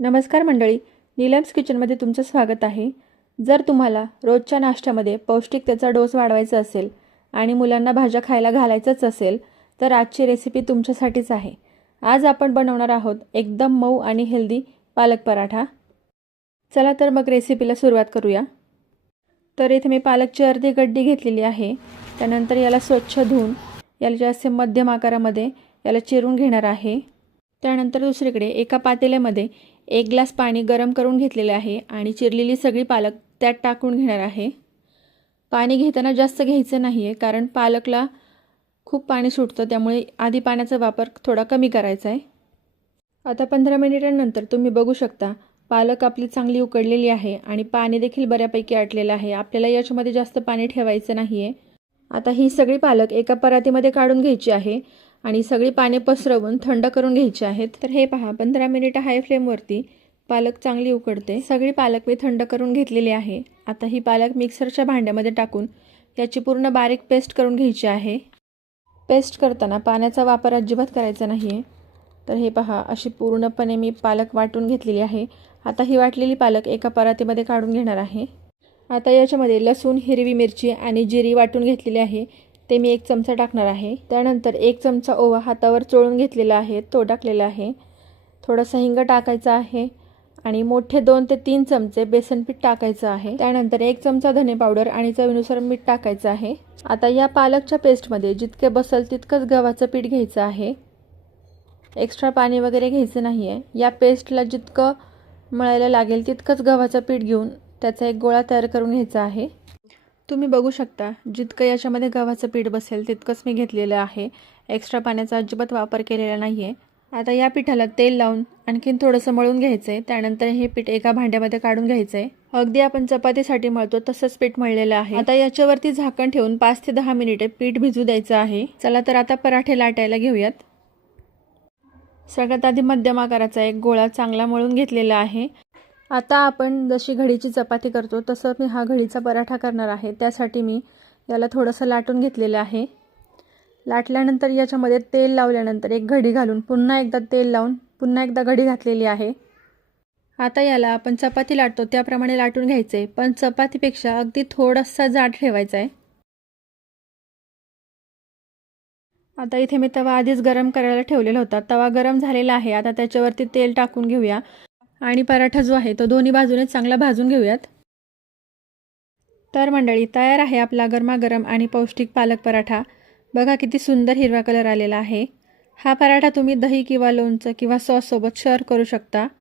नमस्कार मंडळी, नीलम्स किचनमध्ये तुमचं स्वागत आहे. जर तुम्हाला रोजच्या नाश्त्यामध्ये पौष्टिकतेचा डोस वाढवायचा असेल आणि मुलांना भाज्या खायला घालायचंच असेल तर आजची रेसिपी तुमच्यासाठीच आहे. आज आपण बनवणार आहोत एकदम मऊ आणि हेल्दी पालक पराठा. चला तर मग रेसिपीला सुरुवात करूया. तर इथे मी पालकची अर्धी गड्डी घेतलेली आहे. त्यानंतर याला स्वच्छ धुवून याला असे मध्यम आकारामध्ये याला चिरून घेणार आहे. त्यानंतर दुसरीकडे एका पातेल्यामध्ये 1 ग्लास पाणी गरम करून घेतलेले आहे आणि चिरलेली सगळी पालक त्यात टाकून घेणार आहे. पाणी घेताना जास्त घ्यायचं नाही आहे, कारण पालकला खूप पाणी सुटतं, त्यामुळे आधी पाण्याचा वापर थोडा कमी करायचा आहे. आता 15 मिनिटांनंतर तुम्ही बघू शकता पालक आपली चांगली उकडलेली आहे आणि पाणी देखील बऱ्यापैकी आटलेलं आहे. आपल्याला याच्यामध्ये जास्त पाणी ठेवायचं नाही आहे. आता ही सगळी पालक एका परातीमध्ये काढून घ्यायची आहे आणि सगळी पाणी पसरवून थंड करून घ्यायची आहेत. तर हे पहा, 15 मिनिटं हाय फ्लेमवरती पालक चांगली उकडते. सगळी पालक मी थंड करून घेतलेली आहे. आता ही पालक मिक्सरच्या भांड्यामध्ये टाकून याची पूर्ण बारीक पेस्ट करून घ्यायची आहे. पेस्ट करताना पाण्याचा वापर अजिबात करायचा नाही आहे. तर हे पहा, अशी पूर्णपणे मी पालक वाटून घेतलेली आहे. आता ही वाटलेली पालक एका परातीमध्ये काढून घेणार आहे. आता याच्यामध्ये लसूण, हिरवी मिरची आणि जिरी वाटून घेतलेली आहे, ते मी 1 चमचा टाकणार आहे. त्यानंतर 1 चमचा ओवा हातावर चोळून घेतलेला आहे, तो टाकलेला आहे. थोडासा हिंग टाकायचा आहे आणि मोठे 2 ते 3 चमचे बेसन पीठ टाकायचं आहे. त्यानंतर 1 चमचा धने पावडर आणि चवीनुसार मीठ टाकायचं आहे. आता या पालकच्या पेस्टमध्ये जितके बसेल तितकंच गव्हाचं पीठ घ्यायचं आहे. एक्स्ट्रा पाणी वगैरे घ्यायचं नाही आहे. या पेस्टला जितकं मळायला लागेल तितकंच गव्हाचं पीठ घेऊन त्याचा एक गोळा तयार करून घ्यायचा आहे. तुम्ही बघू शकता, जितकं याच्यामध्ये गव्हाचं पीठ बसेल तितकंच मी घेतलेलं आहे. एक्स्ट्रा पाण्याचा अजिबात वापर केलेला नाही आहे. आता या पिठाला तेल लावून आणखीन थोडंसं मळून घ्यायचं आहे. त्यानंतर हे पीठ एका भांड्यामध्ये काढून घ्यायचं आहे. अगदी आपण चपातीसाठी मळतो तसंच पीठ मळलेलं आहे. आता याच्यावरती झाकण ठेवून 5 ते 10 मिनिटे पीठ भिजू द्यायचं आहे. चला तर आता पराठे लाटायला घेऊयात. सगळ्यात आधी मध्यम आकाराचा एक गोळा चांगला मळून घेतलेला आहे. आता आपण जशी घडीची चपाती करतो तसं मी हा घडीचा पराठा करणार आहे. त्यासाठी मी याला थोडंसं लाटून घेतलेलं आहे. लाटल्यानंतर याच्यामध्ये तेल लावल्यानंतर एक घडी घालून पुन्हा एकदा तेल लावून पुन्हा एकदा घडी घातलेली आहे. आता याला आपण चपाती लाटतो त्याप्रमाणे लाटून घ्यायचं आहे, पण चपातीपेक्षा अगदी थोडासा जाड ठेवायचा आहे. आता इथे मी तवा आधीच गरम करायला ठेवलेला होता. तवा गरम झालेला आहे. आता त्याच्यावरती तेल टाकून घेऊया आणि पराठा जो आहे तो दोन्ही बाजूने चांगला भाजून घेऊयात. तर मंडळी, तयार आहे आपला गरमागरम आणि पौष्टिक पालक पराठा. बघा किती सुंदर हिरवा कलर आलेला आहे. हा पराठा तुम्ही दही किंवा लोणचं किंवा सॉस सोबत सर्व करू शकता.